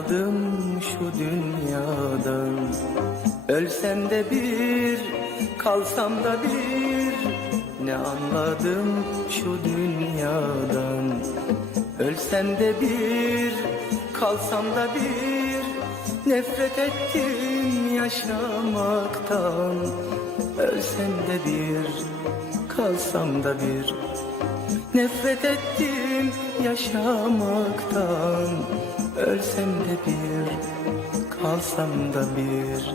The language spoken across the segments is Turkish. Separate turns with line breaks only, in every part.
anladım şu dünyadan. Ölsem de bir, kalsam da bir. Ne anladım şu dünyadan? Ölsem de bir, kalsam da bir. Nefret ettim yaşamaktan. Ölsem de bir, kalsam da bir. Nefret ettim yaşamaktan. Ölsem de bir kalsam da bir.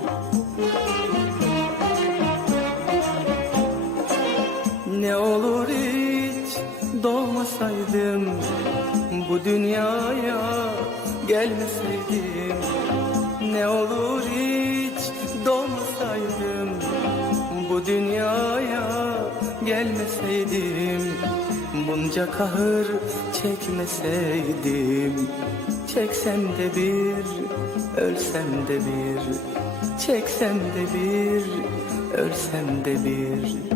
Ne olur hiç doğmasaydım Bu dünyaya gelmeseydim. Ne olur hiç doğmasaydım Bu dünyaya gelmeseydim Bunca kahır çekmeseydim. Çeksem de bir, ölsem de bir. Çeksem de bir, ölsem de bir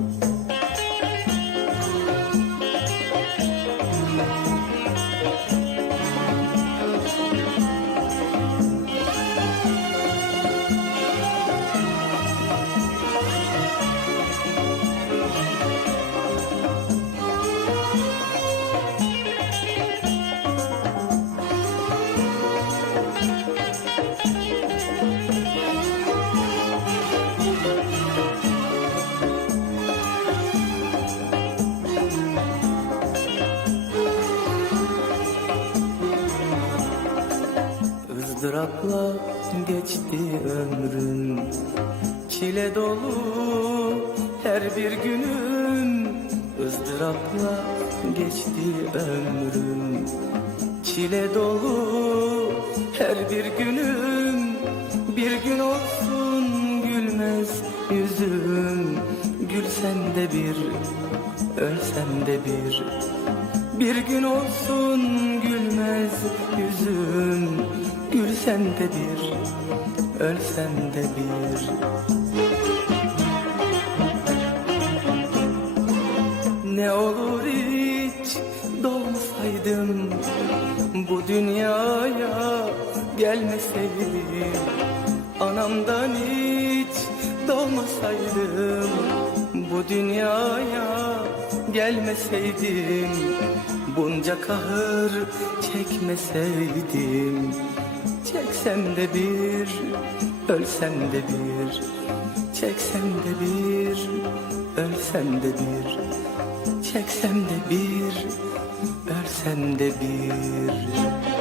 ızdırapla geçti ömrüm Çile dolu her bir günüm ızdırapla geçti ömrüm Çile dolu her bir günüm Bir gün olsun gülmez yüzüm Gülsen de bir, ölsem de bir. Bir gün olsun gülmez yüzüm de bir, ölsen de bir. Ne olur hiç doğmasaydım Bu dünyaya gelmeseydim Anamdan hiç doğmasaydım Bu dünyaya gelmeseydim Bunca kahır çekmeseydim Çeksem de bir, ölsem de bir. Çeksem de bir, ölsem de bir. Çeksem de bir, ölsem de bir